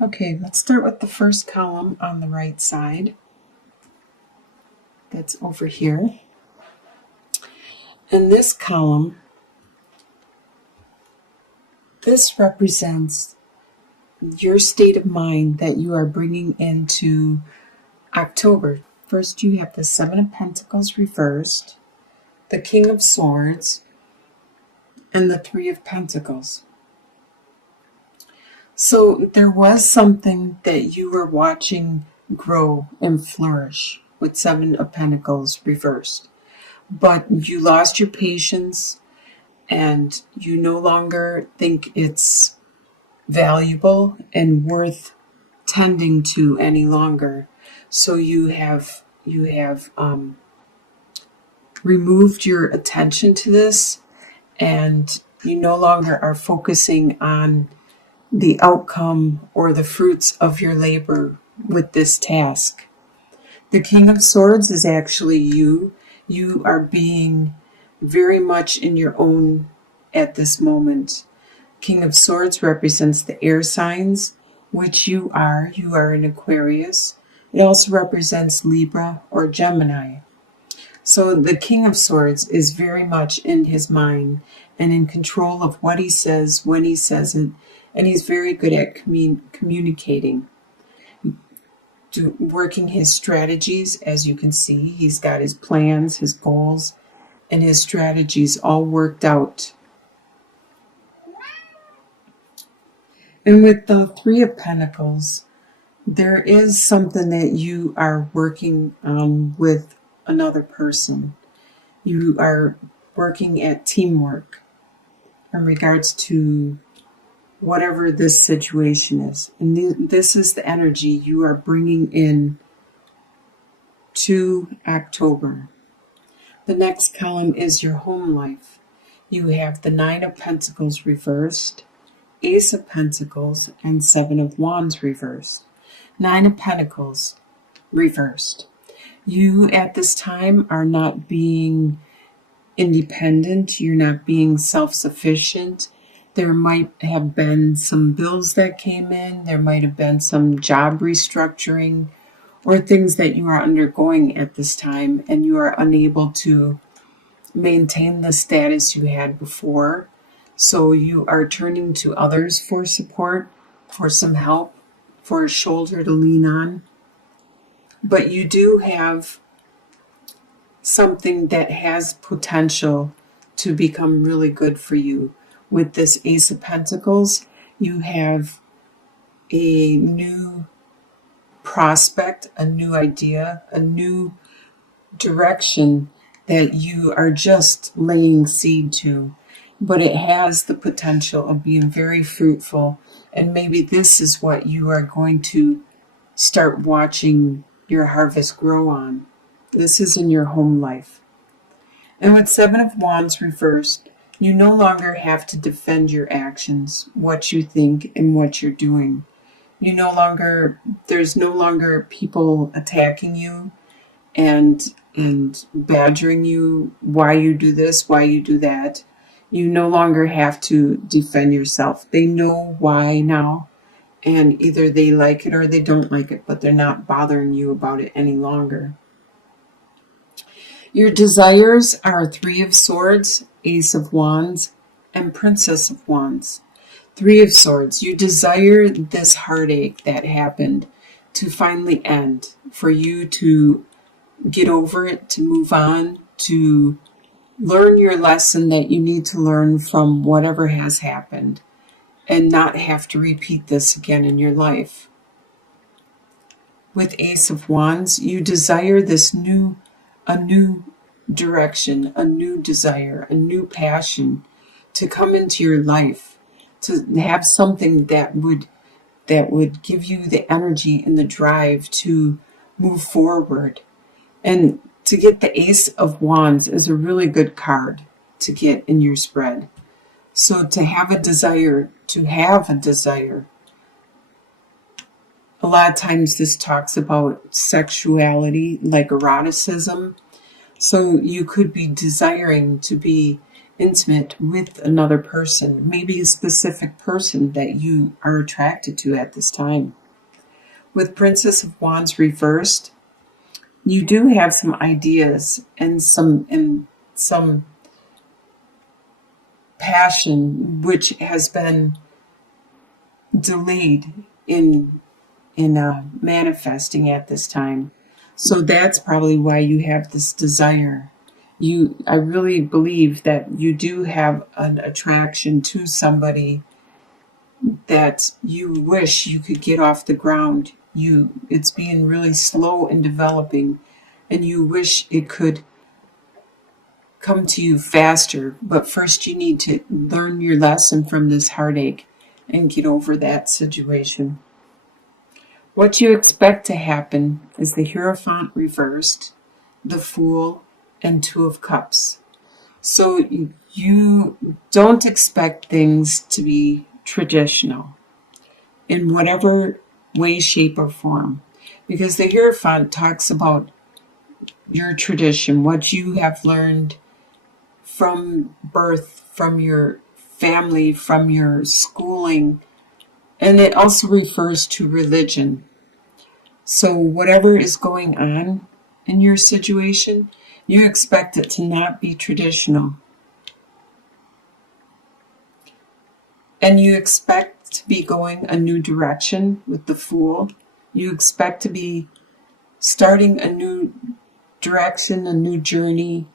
Okay, let's start with the first column on the right side. That's over here. In this column, this represents your state of mind that you are bringing into October. First, you have the Seven of Pentacles reversed, the King of Swords, and the Three of Pentacles. So there was something that you were watching grow and flourish with Seven of Pentacles reversed. But you lost your patience and you no longer think it's valuable and worth tending to any longer. So you have removed your attention to this, and you no longer are focusing on the outcome or the fruits of your labor with this task. The King of Swords is actually you. You are being very much in your own at this moment. King of Swords represents the air signs, which you are. You are an Aquarius. It also represents Libra or Gemini. So the King of Swords is very much in his mind and in control of what he says, when he says it, and he's very good at communicating, working his strategies. As you can see, he's got his plans, his goals, and his strategies all worked out. And with the Three of Pentacles, there is something that you are working on with another person. You are working at teamwork in regards to whatever this situation is. And this is the energy you are bringing in to October. The next column is your home life. You have the Nine of Pentacles reversed, Ace of Pentacles, and Seven of Wands reversed. Nine of Pentacles reversed. You at this time are not being independent. You're not being self-sufficient. There might have been some bills that came in. There might have been some job restructuring or things that you are undergoing at this time, and you are unable to maintain the status you had before. So you are turning to others for support, for some help, for a shoulder to lean on. But you do have something that has potential to become really good for you. With this Ace of Pentacles, you have a new prospect, a new idea, a new direction that you are just laying seed to. But it has the potential of being very fruitful. And maybe this is what you are going to start watching your harvest grow on. This is in your home life. And with Seven of Wands reversed, you no longer have to defend your actions, what you think and what you're doing. There's no longer people attacking you and badgering you, why you do this, why you do that. You no longer have to defend yourself. They know why now, and either they like it or they don't like it, but they're not bothering you about it any longer. Your desires are Three of Swords, Ace of Wands, and Princess of Wands. Three of Swords, you desire this heartache that happened to finally end, for you to get over it, to move on, to learn your lesson that you need to learn from whatever has happened, and not have to repeat this again in your life. With Ace of Wands, you desire a new direction, a new desire, a new passion to come into your life, to have something that would give you the energy and the drive to move forward. And to get the Ace of Wands is a really good card to get in your spread. So to have a desire, a lot of times this talks about sexuality, like eroticism. So you could be desiring to be intimate with another person, maybe a specific person that you are attracted to at this time. With Princess of Wands reversed, you do have some ideas and some passion which has been delayed in manifesting at this time. So that's probably why you have this desire. I really believe that you do have an attraction to somebody that you wish you could get off the ground. It's being really slow in developing, and you wish it could come to you faster. But first, you need to learn your lesson from this heartache and get over that situation. What you expect to happen is the Hierophant reversed, the Fool, and Two of Cups. So you don't expect things to be traditional in whatever way, shape, or form, because the Hierophant talks about your tradition, what you have learned from birth, from your family, from your schooling, and it also refers to religion. So whatever is going on in your situation, you expect it to not be traditional. And you expect to be going a new direction with the Fool. You expect to be starting a new direction, a new journey,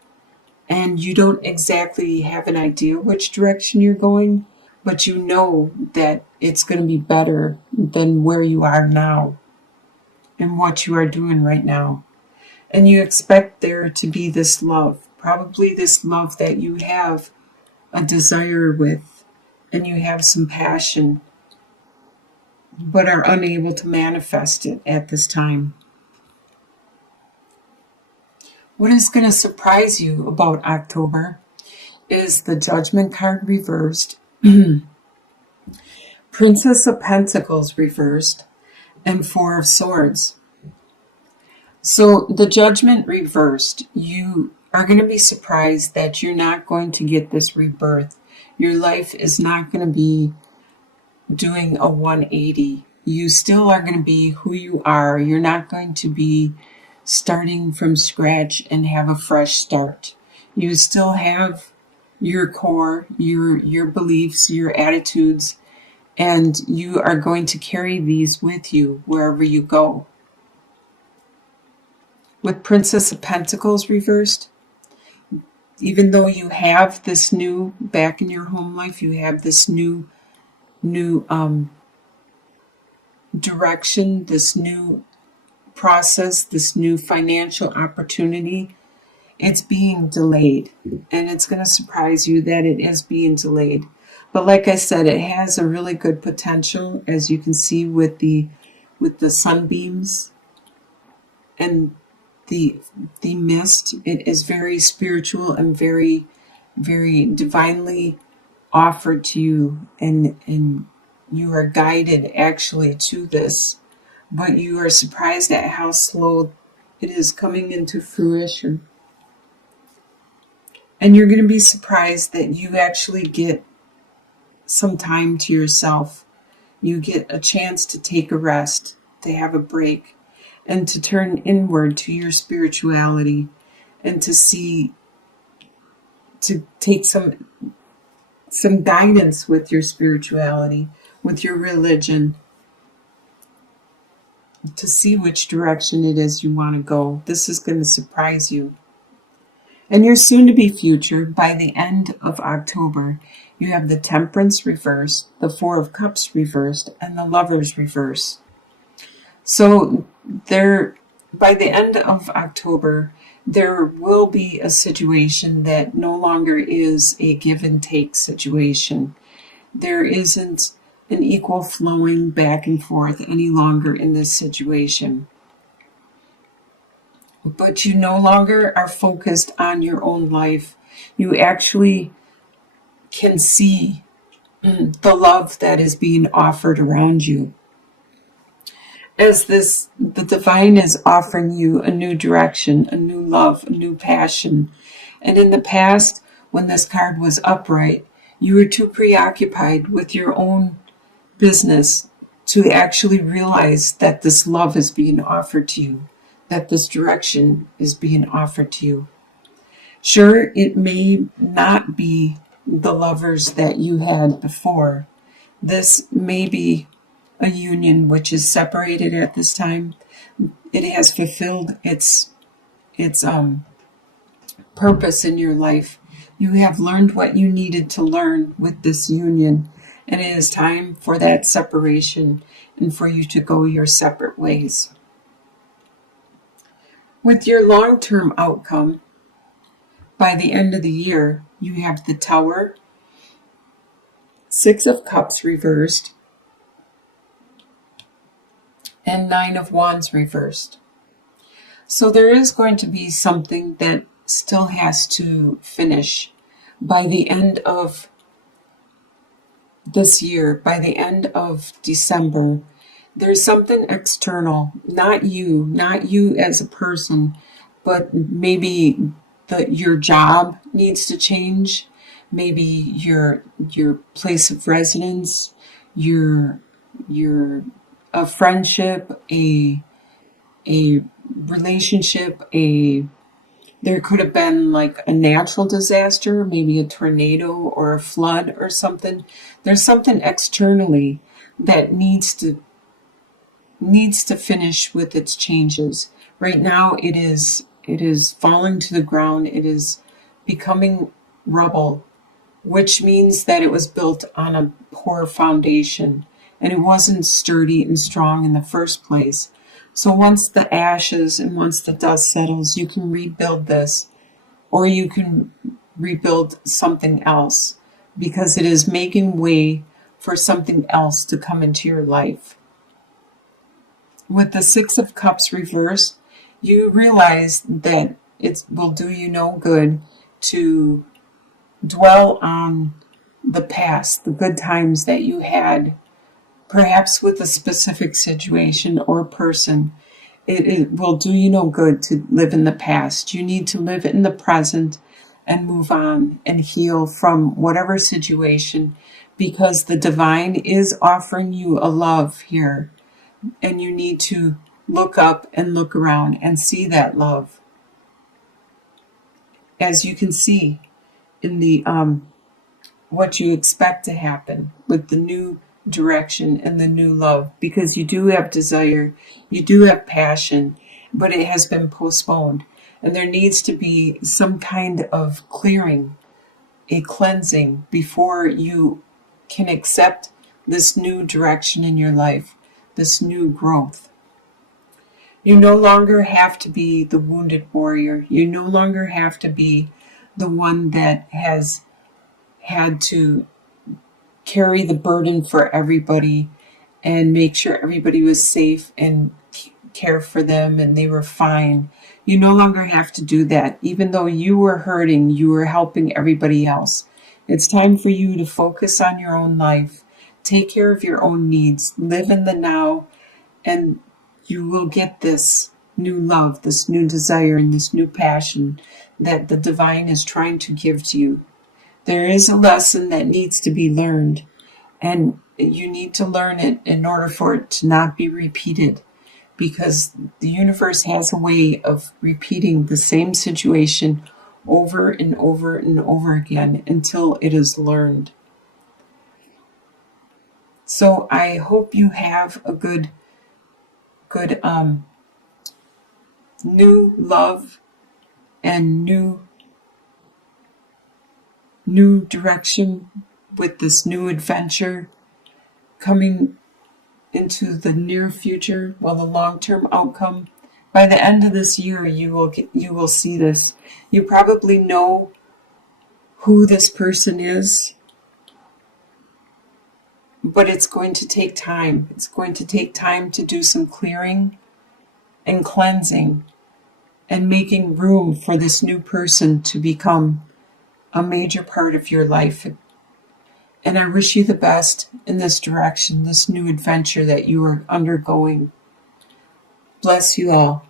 and you don't exactly have an idea which direction you're going, but you know that it's going to be better than where you are now and what you are doing right now. And you expect there to be this love, probably this love that you have a desire with, and you have some passion, but are unable to manifest it at this time. What is going to surprise you about October is the Judgment card reversed, Princess of Pentacles reversed, and Four of Swords. So the Judgment reversed, you are going to be surprised that you're not going to get this rebirth. Your life is not going to be doing a 180. You still are going to be who you are. You're not going to be starting from scratch and have a fresh start. You still have your core, your beliefs, your attitudes, and you are going to carry these with you wherever you go. With Princess of Pentacles reversed, even though you have this new back in your home life, you have this new direction, this new process, this new financial opportunity, it's being delayed. And it's going to surprise you that it is being delayed. But like I said, it has a really good potential, as you can see with the sunbeams and the mist. It is very spiritual and very, very divinely offered to you, and you are guided actually to this, but you are surprised at how slow it is coming into fruition. And you're going to be surprised that you actually get some time to yourself. You get a chance to take a rest, to have a break, and to turn inward to your spirituality, and to take some guidance with your spirituality, with your religion, to see which direction it is you want to go. This is going to surprise you. And your soon-to-be future, by the end of October, you have the Temperance reversed, the Four of Cups reversed, and the Lovers reversed. So by the end of October, there will be a situation that no longer is a give and take situation. There isn't an equal flowing back and forth any longer in this situation. But you no longer are focused on your own life. You actually can see the love that is being offered around you. As the divine is offering you a new direction, a new love, a new passion. And in the past, when this card was upright, you were too preoccupied with your own business to actually realize that this love is being offered to you, that this direction is being offered to you. Sure, it may not be the lovers that you had before. This may be a union which is separated at this time. It has fulfilled its purpose in your life. You have learned what you needed to learn with this union, and it is time for that separation and for you to go your separate ways. With your long-term outcome, by the end of the year, you have the Tower, Six of Cups reversed, and Nine of Wands reversed. So there is going to be something that still has to finish by the end of this year, by the end of December. There's something external, not you as a person, but maybe your job needs to change, maybe your place of residence, your a friendship, a relationship, there could have been like a natural disaster, maybe a tornado or a flood or something. There's something externally that needs to finish with its changes. Right now it is falling to the ground. It is becoming rubble, which means that it was built on a poor foundation and it wasn't sturdy and strong in the first place. So once the ashes and once the dust settles, you can rebuild this, or you can rebuild something else, because it is making way for something else to come into your life. With the Six of Cups reversed, you realize that it will do you no good to dwell on the past, the good times that you had, perhaps with a specific situation or person. It will do you no good to live in the past. You need to live in the present and move on and heal from whatever situation, because the divine is offering you a love here, and you need to look up and look around and see that love. As you can see in the what you expect to happen with the new direction and the new love, because you do have desire, you do have passion, but it has been postponed, and there needs to be some kind of clearing, a cleansing, before you can accept this new direction in your life, this new growth. You no longer have to be the wounded warrior. You no longer have to be the one that has had to carry the burden for everybody and make sure everybody was safe and care for them and they were fine. You no longer have to do that. Even though you were hurting, you were helping everybody else. It's time for you to focus on your own life, take care of your own needs, live in the now, and you will get this new love, this new desire, and this new passion that the divine is trying to give to you. There is a lesson that needs to be learned, and you need to learn it in order for it to not be repeated, because the universe has a way of repeating the same situation over and over and over again until it is learned. So I hope you have a good new love and new direction with this new adventure coming into the near future. Well, the long-term outcome, by the end of this year, you will see this. You probably know who this person is, but it's going to take time. It's going to take time to do some clearing and cleansing and making room for this new person to become a major part of your life. And I wish you the best in this direction, this new adventure that you are undergoing. Bless you all.